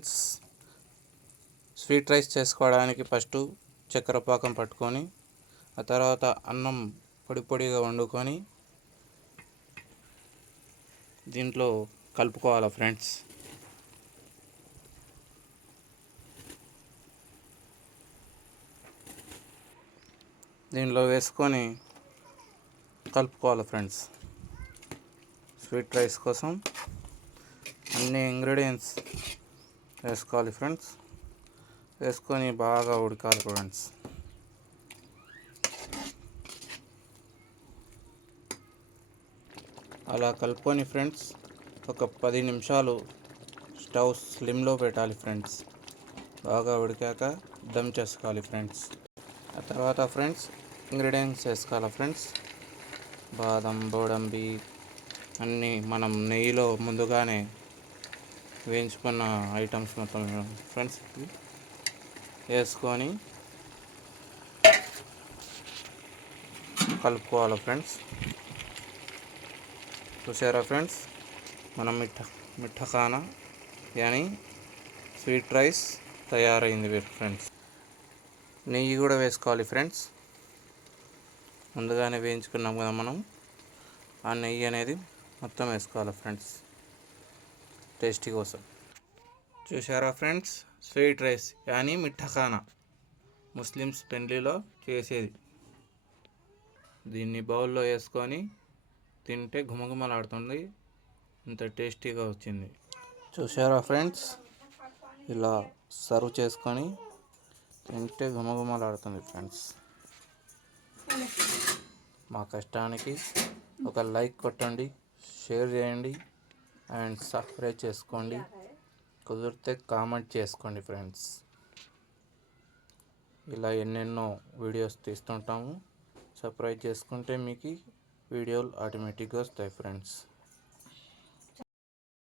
Friends, sweet rice చేసుకోవడానికి first చక్కెర పాకం పట్టుకొని ఆ తర్వాత అన్నం పొడి పొడిగా వండుకొని దీంట్లో కలుపుకోవాలి ఫ్రెండ్స్. దీనిలో వేసుకొని కలుపుకోవాలి ఫ్రెండ్స్. స్వీట్ రైస్ కోసం అన్ని ఇంగ్రీడియంట్స్ వేసుకోవాలి ఫ్రెండ్స్. వేసుకొని బాగా ఉడకాలి ఫ్రెండ్స్. అలా కలుపుకొని ఫ్రెండ్స్ ఒక 10 నిమిషాలు స్టవ్ స్లిమ్లో పెట్టాలి ఫ్రెండ్స్. బాగా ఉడికాక దమ్ చేసుకోవాలి ఫ్రెండ్స్. ఆ తర్వాత ఫ్రెండ్స్ ఇంగ్రీడియంట్స్ వేసుకోవాలి ఫ్రెండ్స్. బాదం, బోడంబి అన్నీ మనం నెయ్యిలో ముందుగానే వేయించుకున్న ఐటమ్స్ మొత్తం ఫ్రెండ్స్ వేసుకొని కలుపుకోవాలి ఫ్రెండ్స్. చూసారా ఫ్రెండ్స్, మనం మిఠాఖానా కానీ స్వీట్ రైస్ తయారైంది ఫ్రెండ్స్. నెయ్యి కూడా వేసుకోవాలి ఫ్రెండ్స్. ముందుగానే వేయించుకున్నాం కదా మనం, ఆ నెయ్యి అనేది మొత్తం వేసుకోవాలి ఫ్రెండ్స్ టేస్టీ కోసం. చూసారా ఫ్రెండ్స్, స్వీట్ రైస్ కానీ మిఠాఖానా ముస్లిమ్స్ పెళ్లిలో చేసేది. దీన్ని బౌల్లో వేసుకొని తింటే ఘుమఘుమలాడుతుంది, ఇంత టేస్టీగా వచ్చింది. చూసారా ఫ్రెండ్స్, ఇలా సర్వ్ చేసుకొని తింటే ఘుమఘుమలాడుతుంది ఫ్రెండ్స్. మా కష్టానికి ఒక లైక్ కొట్టండి, షేర్ చేయండి అండ్ సబ్స్క్రైబ్ చేసుకోండి. కుదిరితే కామెంట్ చేసుకోండి ఫ్రెండ్స్. ఇలా ఎన్నెన్నో వీడియోస్ తీస్తుంటాము. సబ్స్క్రైబ్ చేసుకుంటే మీకు వీడియోలు ఆటోమేటిక్గా వస్తాయి ఫ్రెండ్స్.